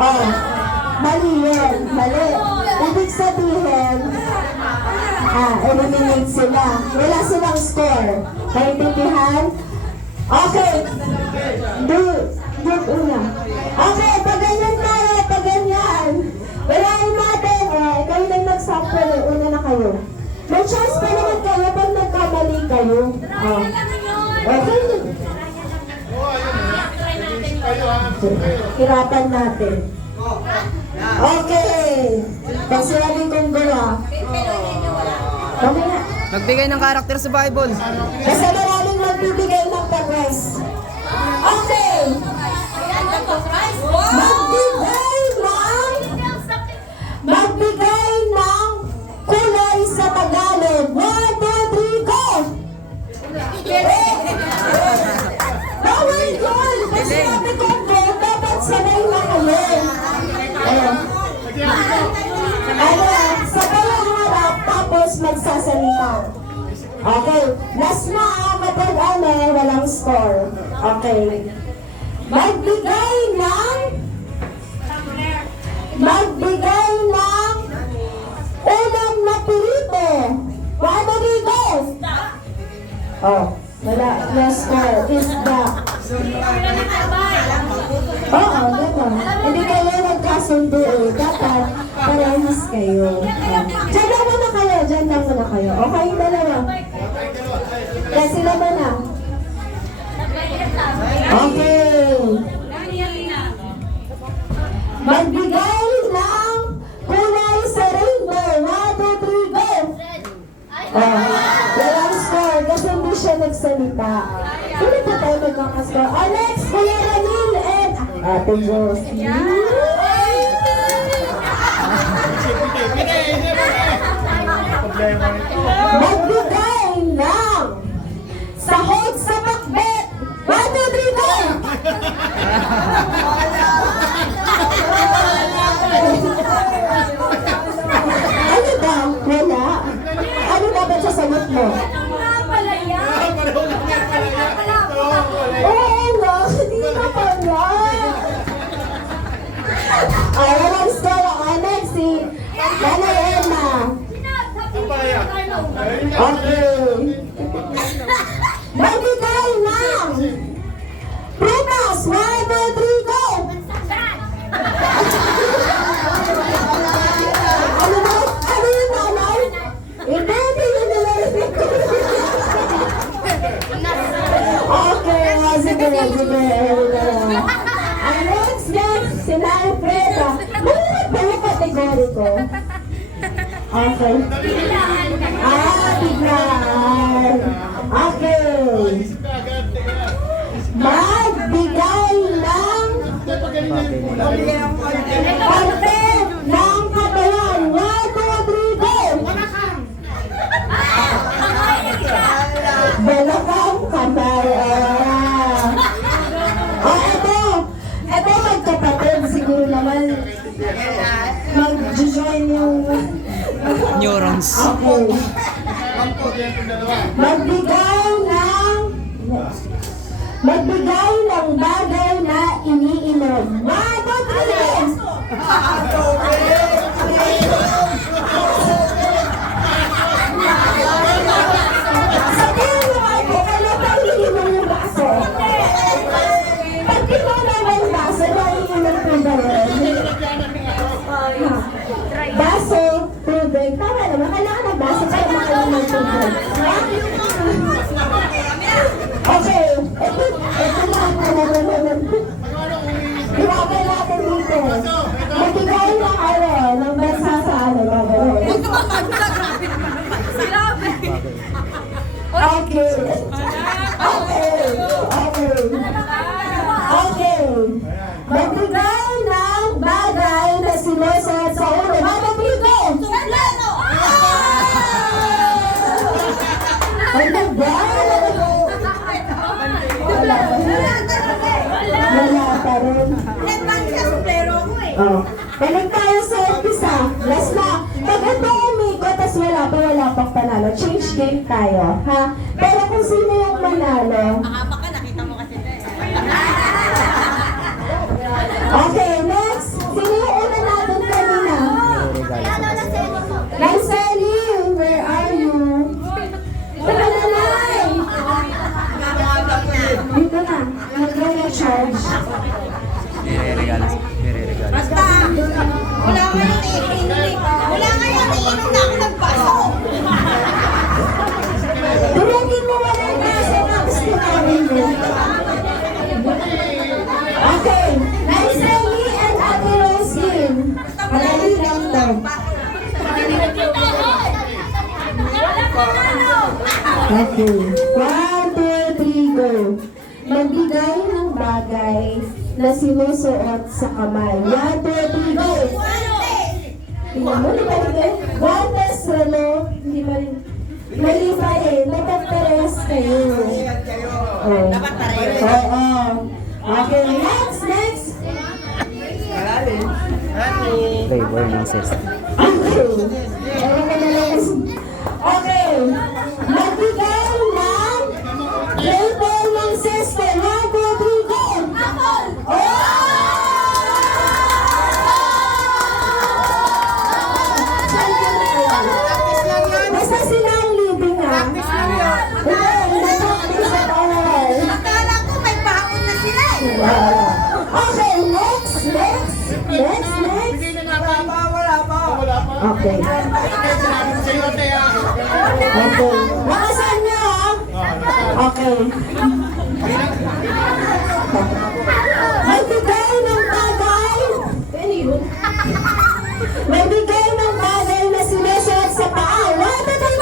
Oh, mali yun. Mali. Ibig sabihin, eliminate sila. Wala silang score. Naintindihan? Okay. Do una. Okay, pag ganyan tayo, pag ganyan. Walain natin. Kayo na mag-sample. Una na kayo. May chance pa naman kayo pag nagkamali kayo. Okay. Hirapan natin. Okay. Pagsiyabi kong gawa. Okay na. Magbigay ng karakter sa Bible. Kasi maraming magbibigay ng pag-rest. Okay. Magbigay ng kulay sa Tagalog. 1, 2, 3, go! Bawal yun! Kasi sabi ko go, dapat sabay na kayo. Sabay ang harap, tapos magsasalita. Okay, last na kapag walang score. Okay. Magbigay ng ulam na pirito. Wala dito. Oh, wala. Last score is the... Oo, gano'n. Hindi kayo nagkasundo eh. Dapat parehas kayo. Diyan lang muna kayo. Diyan lang muna kayo. Okay, dalawa. Kasi naman na. Okay. Magbigay ng kulay sa rainbow. 1, 2, 3, go! Walang score kasi hindi siya nagsalita. Hindi pa tayo magkakascore. Next, Kuya Ranil and Ate Josie. Magbigay ng sahod sa pakbet. 1, 2, 3, go! Ano ba? Wala. Ano dapat sa sagot mo? Oo nga, hindi na pala. Walang score. Next, si Nanay Emma. Okay. Magbigay ng prutas. 1, 2, 3, go! Ano ba? Ano yung nanay? Hindi yun nilarinig ko. Okay, sige. Ang next, si Nanay Freda. Malamit ba yung kategori ko? Okay. Biglaan. Okay. Magbigay ng parte ng katawan. 1, 2, 3, go! Balakang kamay. Ito magkapatid. Siguro naman mag-join yung Neurons. okay. Magbigay ng bagay na iniinom. 1, 2, 3! Sabihin mo ako, kailan tayo iniinom yung baso? Pag iniinom yung baso, naiinom ko ba yun? Baso, tubig. Tama naman, kailangan ng baso para makainom ng tubig. Okay, ito na. Ilagay natin dito. Magbigay ng bansa sa gagawin. Okay. Magbigay ng bagay na sinusuot sa ulo. Magbigay! Ano ba? Wala pa rin. Balik tayo sa umpisa. Last na. Pag ito umikot, tas wala pang panalo. Change game tayo, ha? Pero kung sino yung manalo. Mahaba ka, nakita mo kasi na eh. Okay, next. Si charge. Nire-regalo. Nire-regalo. Basta, wala ngayon iinom. Wala ngayon iinom na ako nagbaso. Durugin mo wala yung nasa Max tinawin mo. Okay, nice Remy and Ate Rosin. Madali lang to. Okay, 1, 2, 3, go. Magbigay ng bagay na sinusuot sa kamay. 1, 2, 3, go. Tingnan mo, di ba rin? Guantes, relo, hindi ba rin? Mali pa eh, dapat parehas kayo. Oh. Dapat pareho. Oo. Okay, next. Flavor ng sister. Okay. Ewan ka na lang. Okay. Magbigay ng flavor ng sister. 1, 2, 3, go! Basta sila ang leading ha? Practice lang yun. Practice at all. Akala ko may baon na sila eh. Okay, next. Okay. Okay. Nakasan niyo ha? Okay. Magbigay ng bagay. Magbigay ng bagay na sinusuot sa paa. 1, 2, 3,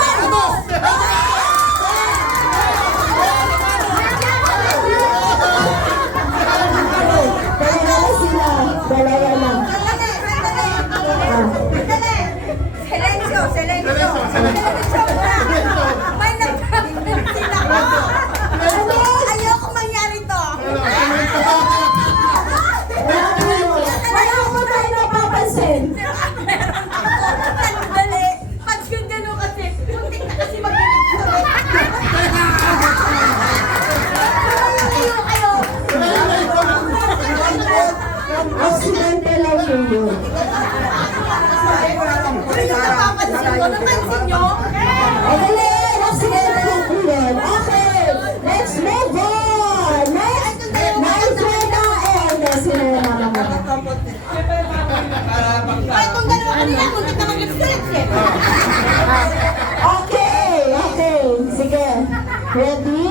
Dalawa sila. Dalawa lang. Sandali. Silencio. Silencio na. May nagkakaroon sila. Ayoko mangyari to. Wala ko tayo napapansin. Sandali. Pag yun gano'n kasi, muntik na kasi mag-inig. Kayo. Aksidente lang yun. Hindi napapansin ko. Napansin nyo? O dali, aksidente lang po yun. Okay, let's move on. Next, Reda and sila yung mga mga. Ay, kung gano'n kanila, muntik na mag-lip-slip eh. Okay. Sige. Ready?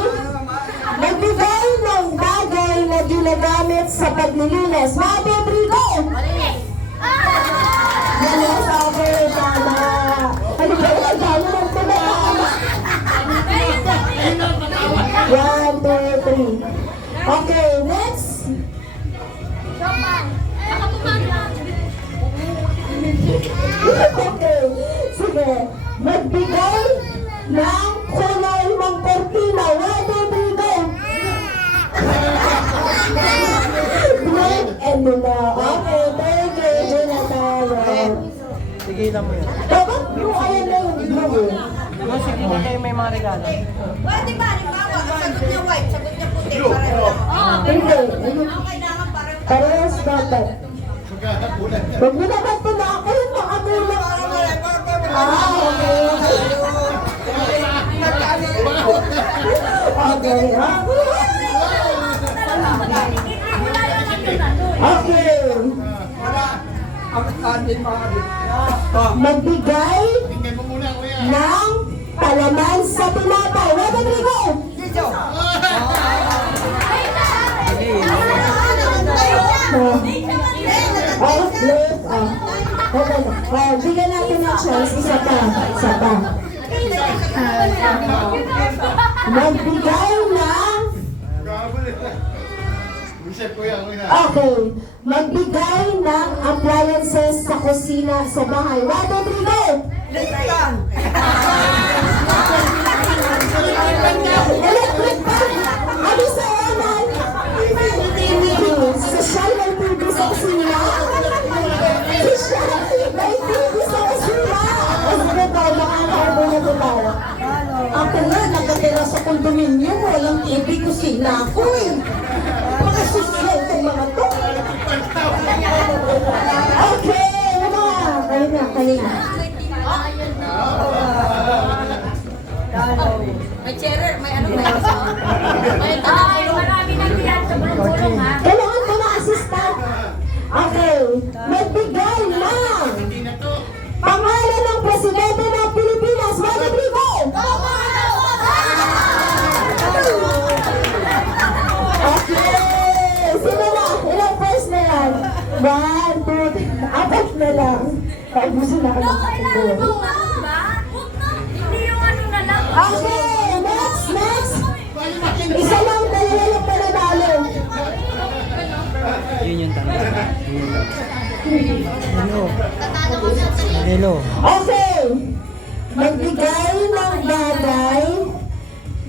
Magbigay ng bagay na ginagamit sa paglilinis. Mga Rodrigo! Yes, okay, tama. Ano ba yung dami ng tumatama? 1, 2, 3. Okay, next. Okay, sige. Magbigay ng kulay ng kortina. 1, 2, 3, go! Black and blue. Okay, very good. Yun na tayo. Tigilan mo yun. Dapat blue kaya na yung blue. Sige na kayo may mga regalo. Pwede ba, halimbawa, ang sagot niya white, sagot niya puti, pareho lang. Hindi. Ang kailangan pareho. Parehas dapat. Huwag mo naman tunako yung mga tulong. Okay. Okay. Okay. Magbigay ng palaman sa tinapay. Wala Rodrigo! Late. Bigyan natin ng chance. Isa pa. Magbigay ng... Okay. Magbigay ng appliances sa kusina sa bahay. Wala Rodrigo! Electric pan! Ano sa yaman? Social may TV sa kusina. Social may TV sa kusina. Sige po, makakaabo na po tayo. Ako nga, nakatira sa kondominyo, walang TV kusina ako eh. Mga social itong mga to. Okay, ano nga? Kayo na. May cheddar, may ano, may marami na yan sa bulong-bulong ha. 1, 2, 4 na lang. Paubusan na ka ng kategorya. Hindi yung ano na lang. Okay, next. Isa lang, dalawa lang pananalo. Yun yung tanda. Hello. Okay. Magbigay ng bagay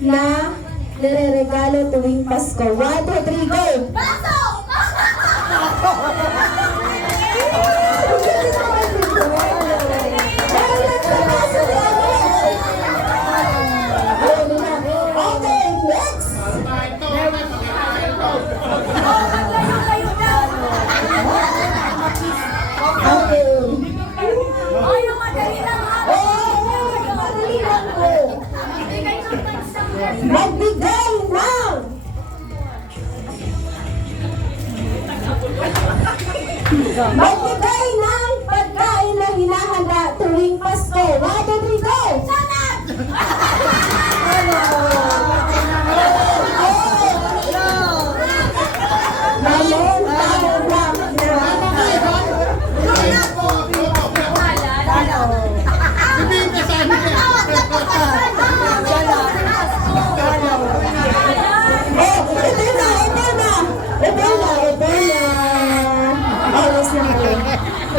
na nireregalo tuwing Pasko. 1, 2, 3, go! Baso! Okay, next! Okay. Ay, yung madali lang ha. Bigay ng pansang. Magbigay ng magbigay ng pagkain na hinahanda tuwing Pasko. 1, 2, 3, go! Mamon, tamon lang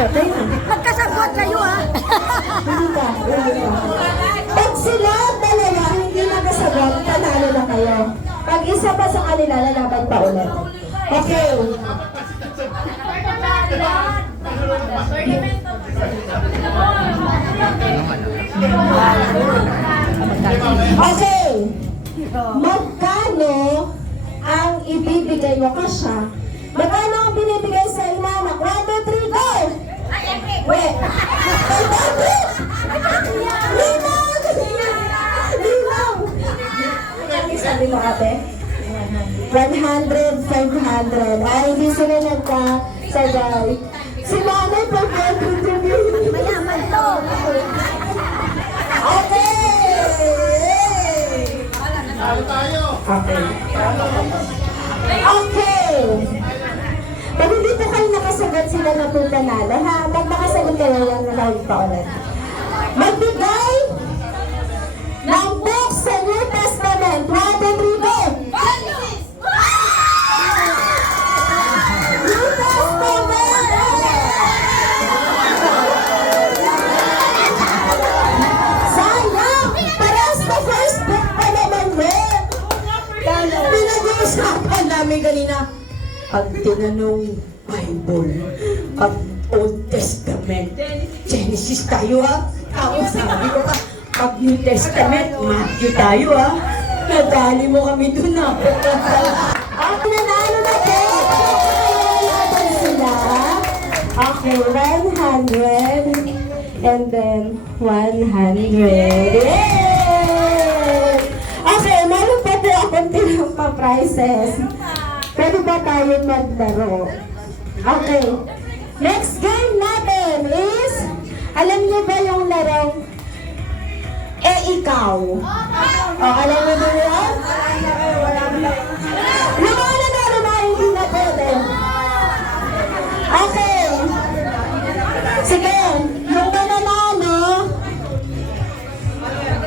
Magkasagot kayo ha. Pag sila dalawa hindi nakasagot, panalo na kayo. Pag isa pa sa kanila, lalaban pa ulit. Okay. Okay. Magkano ang ibibigay mo kasya? Magkano ang binibigay sa inanak? 1, 2, 3, go! Wait. 500! Linaw! Sabi mo ate? 100, 500. Ay, hindi sila nagka-sagay. Si nanay, 500 yun. Mayaman to. Okay! Okay. Okay! Pag hindi po kayo nakasagot, sila na po panalo, ha? Pag nakasagot kayo, yan na lang pa ulit. Magbigay ng book sa New Testament. 1, 2, 3, go! New Testament! Sayang! Parang sa first book pa naman, eh! Pinag-uusapan namin kanina. Pag tinanong Bible, pag Old Testament, Genesis tayo ha. Tapos sabi ko ka, pag New Testament, Matthew tayo ha. Nadali mo kami dun ha. Ang nanalo na po! Laban sila. Okay, 100. And then, 100. Yay! Okay, meron pa po akong tirang pa-prizes. Pwede ba tayo maglaro? Okay. Next game natin is, alam niyo ba yung larong ikaw? Alam mo ba yun? Yung mga nanalo na hindi na pwede. Okay. Sige, yung mananalo,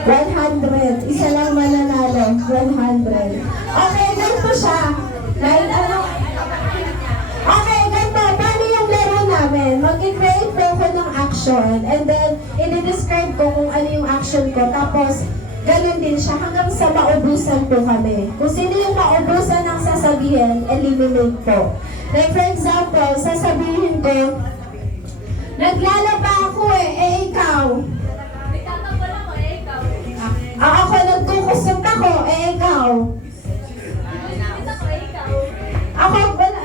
100. Isa lang mananalo, 100. Okay, ganito siya. Dahil ano? Okay, ganito. Paano yung laro namin? Mag-create po ako ng action and then i-describe ko kung ano yung action ko. Tapos, ganun din siya hanggang sa maubusan po kami. Kung sino yung maubusan ng sasabihin, eliminate po. Like for example, sasabihin ko, naglalaba ako ikaw. Ako, nagkukusot ako, ikaw. Ako, wala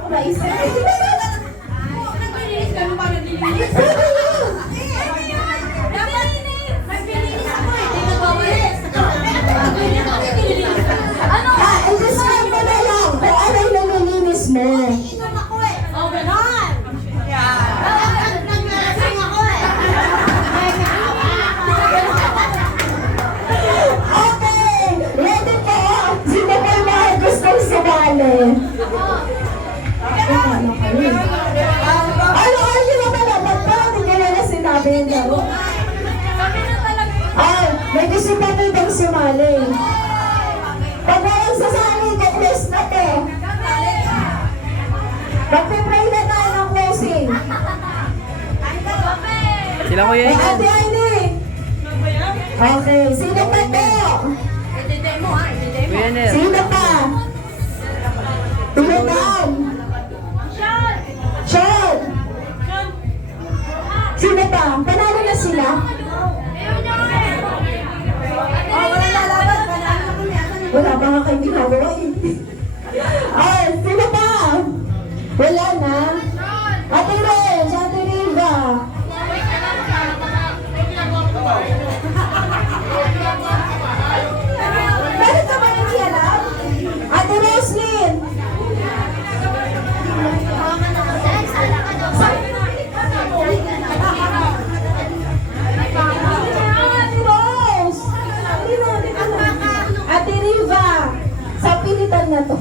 ako maisip. I-describe mo na lang kung ano yung nalilinis mo. Okay, ready po. Sino ba yung mga gustong sumali? Ano kayo? yung laro. Ay, may gusto pa kitang sumali. Pag walang sasali, ka-close na to. Magpipray na tayo ng closing. Sila Kuya Eh, Ian. Ate Aini. Okay, sino pa to? Kuya Ner. Sino pa? Tumatang. Sean. Sino pa? Panalo na sila? Wala pa nga kayo ginagawa eh. Ay, sino pa? Wala na? Ate Rose, Ate Riva. Bakit ka ba hindi alam? Ate Roslyn. Ate Rose. Ate Riva. Sa pilitan na to.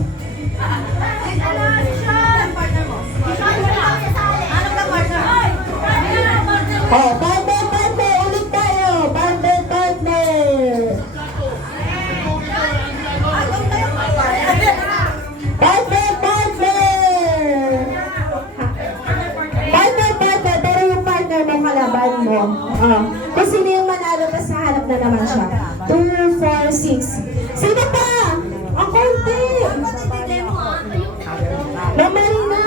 Oh, partner, ulit tayo. Partner. Partner, pero yung partner mo kalaban mo. Kung sino yung manalo, tapos nahanap na naman siya. 2, 4, 6. Sino pa? Ang konti. Mamarina.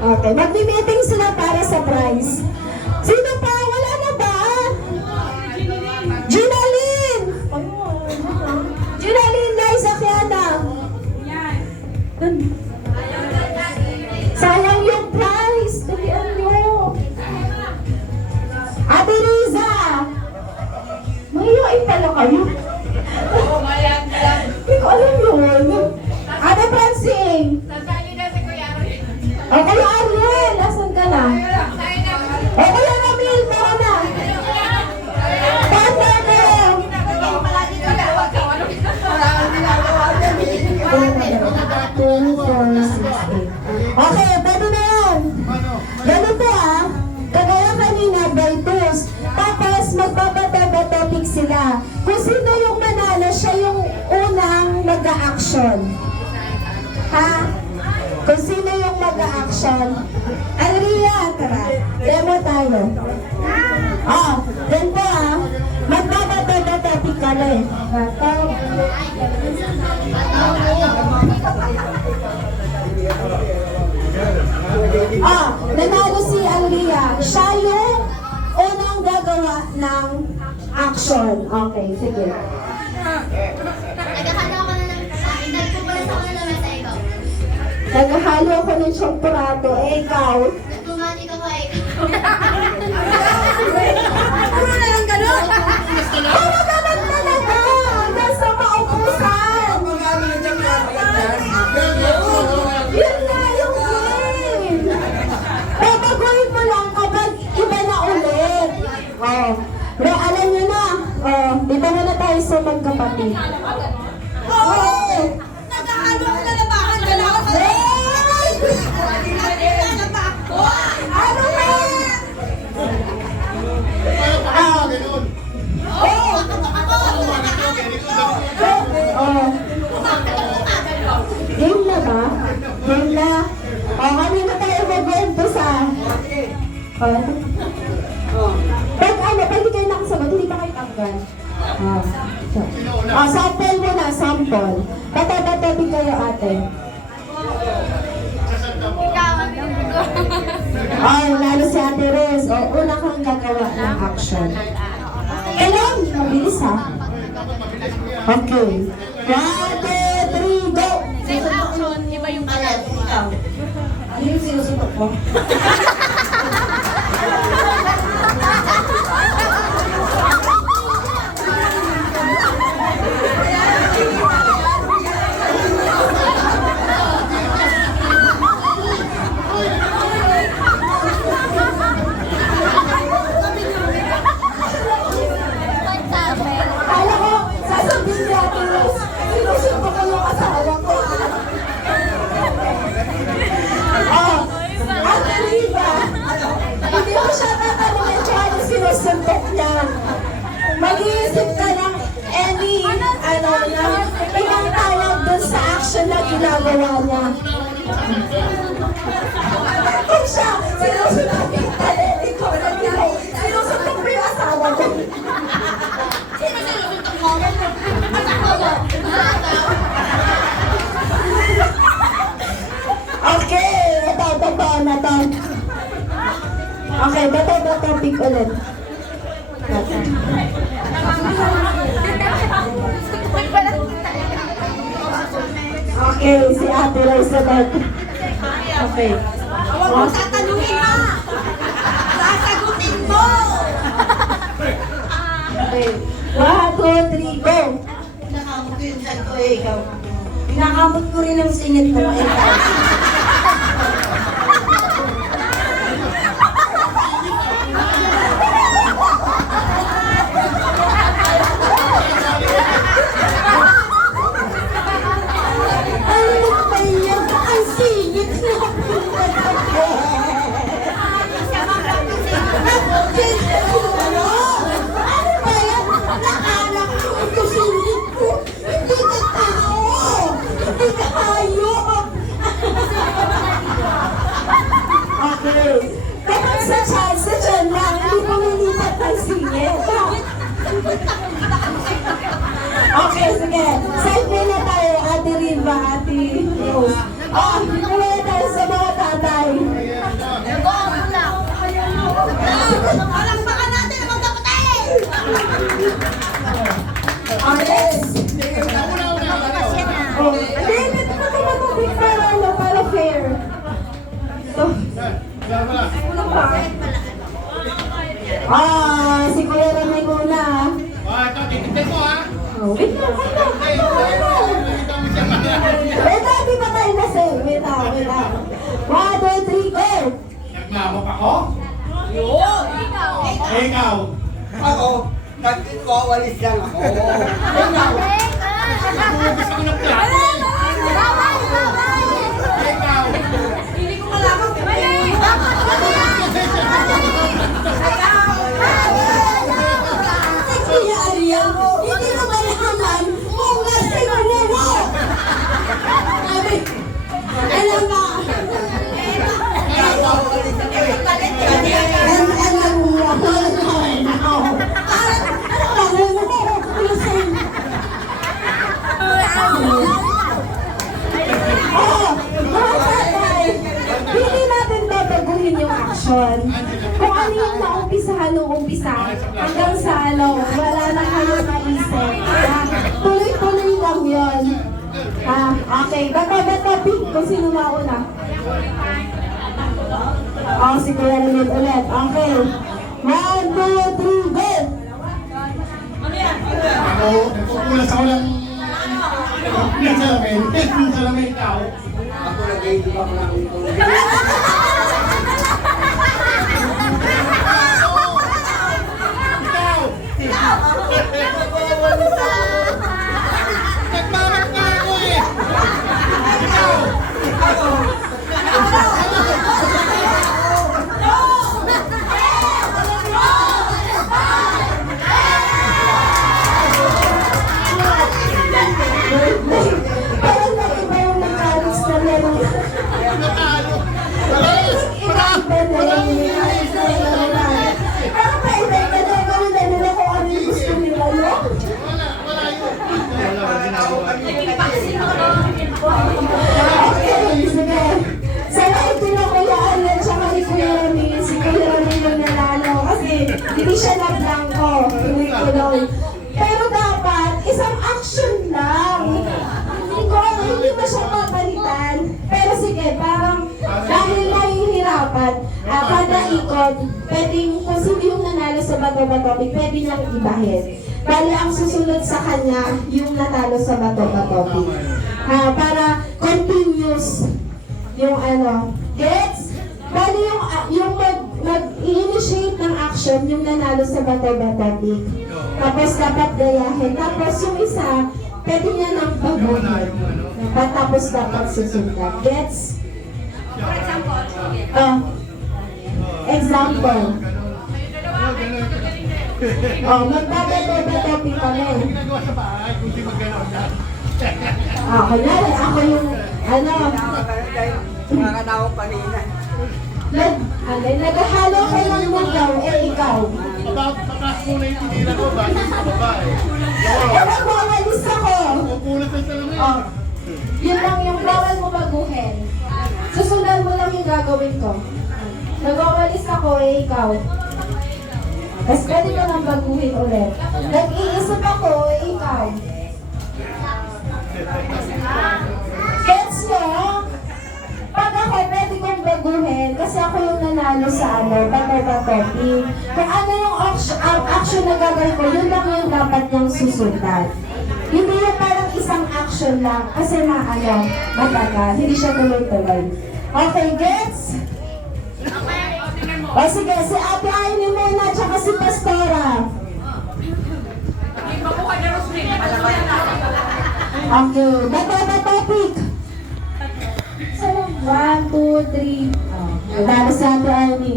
Okay, magmi-meeting sila para sa prize. Sino pa? Wala na ba? Ginaline! Ginaline, Liza, Kiana. Sayang yung prize. Tulian nyo. Ate Riza. Mahihain pala kayo. Hindi ko alam yun. Ate Francine. O Kuya Ariel, asan ka na? O Kuya Ramil, tara na. Partner kayo. Okay, pwede na yan. Ganito kagaya kanina, by twos. Tapos magbabato-topic sila. Kung sino yung manalo, siya yung unang mag-a-action. Ha? Kung sino yung mag-a-action. Alria, tara. Demo tayo. Ganito magbabato-topic ka na eh. Nanalo si Alria. Siya yung unang gagawa ng action. Okay, sige. Naghahalo ako ng chompurato. Eh, ikaw? Ano ganun talaga? Nasa maupusan. Yun nga yung game. Babaguhin mo lang kapag iba na ulit. Alam nyo na. Dito muna tayo sa magkapatid. Nagkahalo ako na labahan. Dalawa sa Ano na? Game na ba? Game na? Kanina tayo mag-umpisa. Pag hindi kayo nakasagot, hindi pa kayo tanggal. Sample muna, sample. Patatabi kayo, ate. Lalo si Ate Rose. Una kang gagawa ng action. Kailan? Mabilis ha? Okay. 1, 2, 3, go! Same action, iba yung pala. Ano yung sinusunod mo? Kala ko, sasabihin ni Ate Rose, sinusunod ko yung asawa ko. Ate Riva, ginagawa niya. Kung siya, sinusunod yung talent ko na nila. Sinusunod mo yung asawa ko. Sino sinusuntok mo? Asawa mo? Okay, ito na to. Okay, bato, pick ulit. Okay, si Ate Rose naman. Okay. Huwag mo tatanungin ha! Sasagutin mo! Okay. 1, 2, 3, go! Pinakamot ko yung saan ko eh, ikaw. Pinakamot ko rin ang singit mo eh. Ano ba yan? Ang singit na Ano ba yan? Naanak ko ito singit ko. Hindi ka tao. Hindi ka hayop. Okay. Kapag sa dyan lang, hindi ko nilipat ng singit. Okay, sige. Side way na tayo, Ate Riva, Ate Rose. Oh, muna tayo sa mga tatay. Go, muna! Alam baka natin ang magkapatid! Oh, yes. Lumabas yan ah. Oh, hindi, ito matubig para ano, para fair. So, si Kuya Ramay muna. Oh, wait lang. Wait lang, di ba tayo na save? Wait lang. 1, 2, 3, go! Nagmamok ako? Yun! Ikaw? Ako, nagkikawalis lang ako. Gusto ko ng plato. Bawal! Bawal! Ikaw? Hindi ko malaman. Mali! Dapat Kuya Arya, hindi mo malaman kung nasa mo. Sabi, alam ka. Alam mo, hindi natin babaguhin yung action. Kung ano yung naumpisahan nung umpisa, hanggang sa ano, wala na kayo maisip. Tuloy-tuloy lang yun. Okay, bato, pick kung sino mauna. Si Kuya Ramil ulit. Okay. 1, 2, 3, go! Ako, nagpupulas ako ng salamin. Yung salamin ikaw. Ako nag-iibig ako ng ito. Ikaw! Nagmamok nga ako eh! Ikaw! Parang nag-iba yung mechanics na meron. Natalo! Parang pa-ibig na gagawin na nila kung ano yung gusto nila, no? Wala yun. Wala ginagawa. Okay, sige. Sana itinakuyaan na tsaka ni Kuya Rami. Si Kuya Rami yung nanalo. Kasi hindi siya na blanco. Tuloy-tuloy. Pero dapat, isang action lang. Hindi mo siya papalitan. Pero sige, parang dahil nahihirapan, kada ikot, pwedeng kung sino yung nanalo sa bato-batopic, pwede niyang ibahin. Bali, ang susunod sa kanya, yung natalo sa bato-batopic. Para continuous yung ano. Gets? Bali, yung mag-initiate ng action, yung nanalo sa bato-batopic. Tapos dapat gayahin. Tapos yung isa, pwede niya nang baguhin. Tapos dapat susundan. Gets? For example, Example. Magbabato-bato kami. Ginagawa sa bahay, kung di mag-gano'n na. Kunyari, ako yung, Mga katao kanina. naghahalo ko ng lugaw, ikaw. Baka kulay tinira ko, bakit sa babae? Nagwawalis ako. Pupulit na salamin. Yun lang yung bawal mo baguhin. Susundan mo lang yung gagawin ko. Nagwawalis ako, ikaw. Tapos pwede mo lang baguhin ulit. Nag-iisip ako, ikaw. Gets nyo? Pag ako, pwede kong baguhin kasi ako yung nanalo sa bato-batopi. Kung ano yung action na gagawin ko, yun lang yung dapat niyang susundan. Hindi yung parang isang action lang kasi matagal. Hindi siya tuloy-tuloy. Okay, gets? O sige, si Ate Aini muna, tsaka si Pastora. Okay, topic. Isa lang. 1, 2, 3. Dalo si Ate Aini.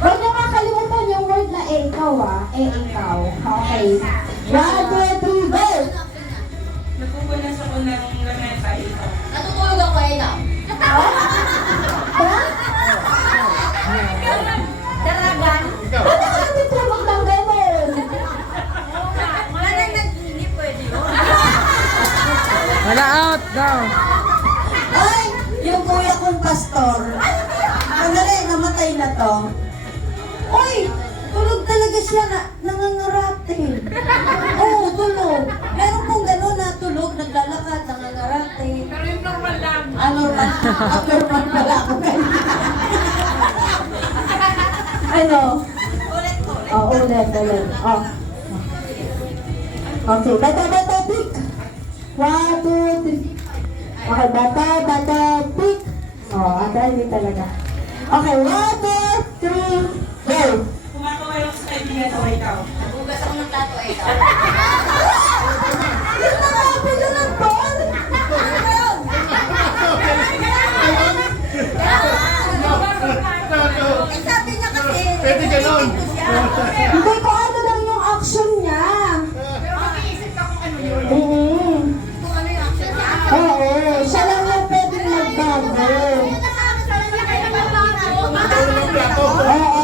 Huwag niyo makakalimutan yung word na ikaw ikaw. Okay. 1, 2, 3, go! Nagpupunas ako ng lamesa ito. Natutulog ako ito. Daragan. Ba't ka natutulog ng ganun? Wala nang nag-inip, pwede yun. Wala out daw. Ay, yung kuya kong pastor. Sandali, namatay na to. Uy, tulog talaga siya na nangangarate. Oo, tulog. Meron pong gano'n na tulog, naglalakad, nangangarate. Pero yung normal lang. Normal. Normal pala ako kanina. Ulit. Ulit. Okay, bata, pick. 1, 2, 3. Okay, bata, pick. Ata, hindi talaga. Okay, 1, 2, 3, go! Kumakaway ako sa kaibigan o ikaw. Nagugas ako ng plato ito. Yung nakapin na ng ball! Eh sabi niya kasi, Pwede ganon. Hindi ko ano lang yung action niya. mag-iisip ka kung ano yun. Kung ano yung action niya. Oo, siya lang yung pwedeng magbago. Oo.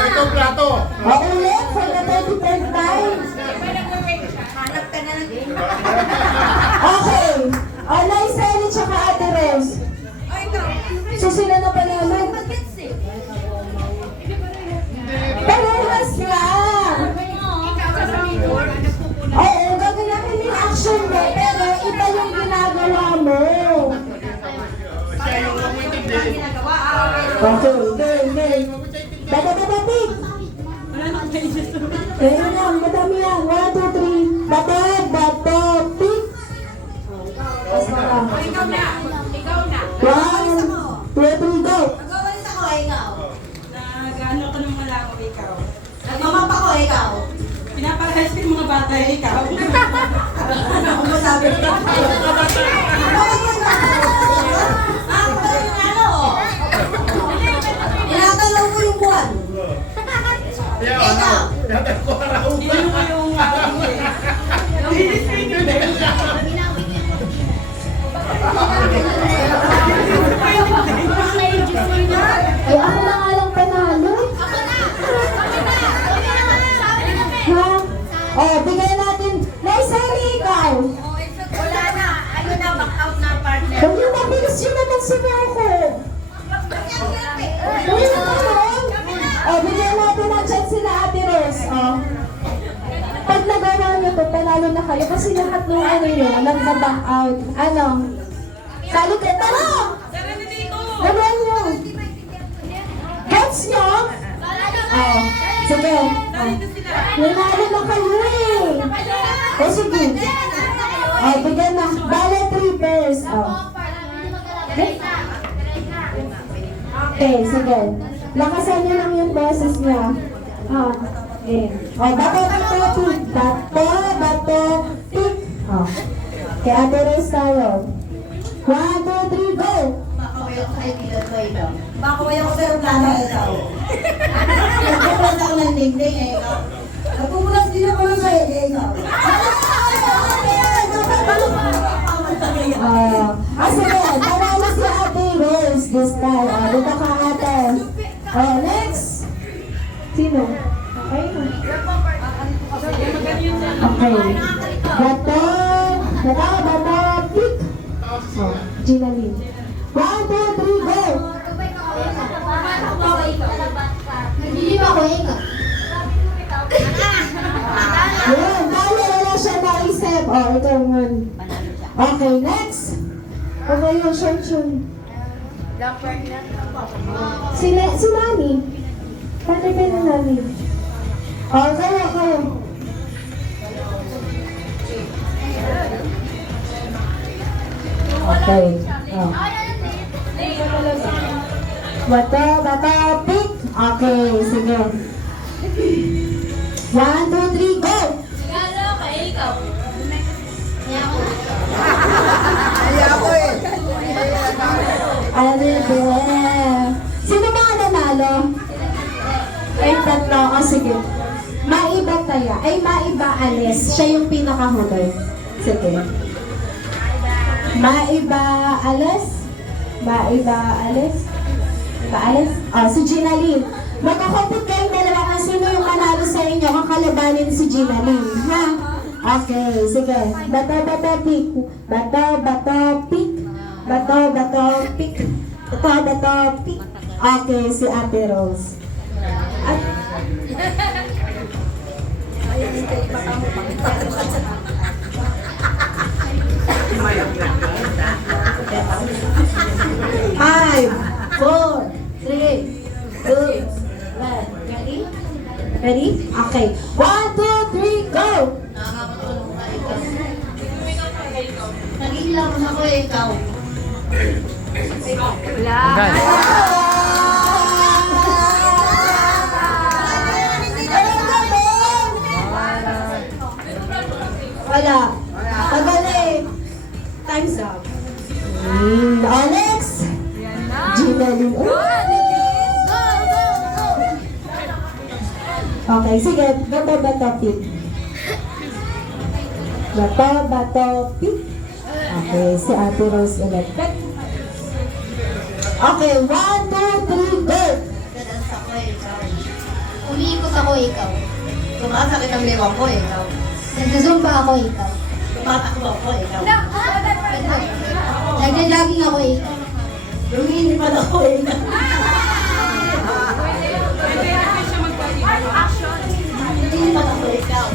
Itong plato. Ulit for the 33rd time. Hanap ka na ng Okay. Sally tsaka Ate Rose. So sila na pa naman. Parehas lang. Oo, gagawin yung action mo, pero iba yung ginagawa mo. Siya yung umintindi. Okay. Bata, pig. Kaya lang, madami yan. 1, 2, 3. Bata, pig. Ikaw na. 1, 2, 3, go. Nagwawalis ako, ikaw. Nag-ano ko ng malako ikaw. Nagmamapa ko, ikaw. Pinaparehas ko yung mga bata ikaw. Ano ko masabi ko? Ako ba yung ano? Inakalaw ko yung buwan. Kaya ano? Yata ko raw. Hindi mo yung Eh, ako na nga lang panalo. Ha? Bigay natin. Sally, ikaw. Wala na. Ayun na, back out na partner. Huwag yung mabilis yun naman si Moko. Uy, naman. Bigyan natin ng chance sila Ate Rose. Pag nagawa nyo to, panalo na kayo. Kasi lahat ng ano nyo, nagbaback out. Sally, tara! Gawin nyo. Gets nyo? Sige. Nanalo na kayo eh. Sige. Bigyan na. Bale 3 pairs. Okay, sige. Lakasan niyo lang yung boses niya. Okay. Bato, pick. Kaya Ate Rose tayo. 1, 2, 3, go! Makaway ako kaibigan ko ikaw. Baka kaya ako sa plano ikaw. Nagpupulas ako ng dingding eh, ikaw. Nagpupulas din ako ng sa'yo eh, ikaw. Sige, panalo si Ate Rose this time. Dito ka ate. Next. Sino? Okay. Okay. Bato, pick. Gina Lynn. 1, 2, 3, go! Nagdilim ako eh, ikaw. Yun, dahil wala siya naisip. Ito yun. Okay, next. Okay, yung short yun. Si Nani. Paano ka na Nani? Kayo. Okay. Bato, pick. Okay, sige. 1, 2, 3, go! Galo ka eh, ikaw. Ano sino mga nanalo? Ay, tatlo. Sige. Maiba taya. Ay, maiba alis. Siya yung pinakahuli. Sige. Maiba alis. Si Gina Lynn. Magkakapit kayong dalawa kung sino yung manalo sa inyo. Kakalabanin si Gina Lynn. Ha? Okay, sige. Bato, pick. Bato, pick. Okay, si Ate Rose. Five, 4, 3, 2, 1. Ready? Okay. 1, 2, 3, go! Nag-iilang ako eh, ikaw. Hanggang. Wala. Pagali. Time's up. Next. Gina Lynn. Okay, sige. Bato, pick. Okay, si Ate Rose ulit. Okay, 1, 2, 3, go! Nagdadans ako eh, ikaw. Umiikot ako eh, ikaw. Sumasakit ang liwang ko eh, ikaw. Nagzumba ako eh, ikaw. Tumatakbo ako eh, ikaw. Nagja-jogging ako eh, ikaw. Lumilipad ako eh, ikaw. Lumilipad ako eh, ikaw.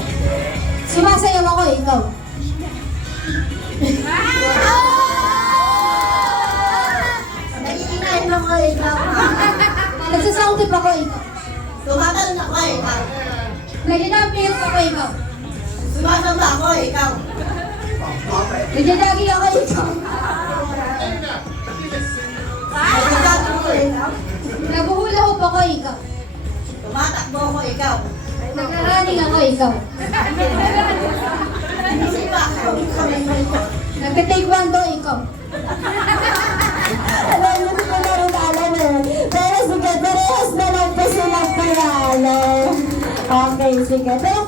Sumasayaw ako, ikaw. Nagiginahin ako eh, ikaw. Nagsasoundip ako, ikaw. Tumatalon ako eh, ikaw. Nagdadapiyot ako, ikaw. Sumasamba ako eh, ikaw. Nagdadagi ako, ikaw. Nagdadagi ako eh, ikaw. Nabuhulahop ako, ikaw. Tumatakbo ako eh, ikaw. Nagraraning ako, ikaw. Nagsipa ako. Nagka-taekwondo, ikaw. Alam mo, hindi ko na rin alam eh. Pero sige, parehas na lang po silang panalo. Okay, sige. Pero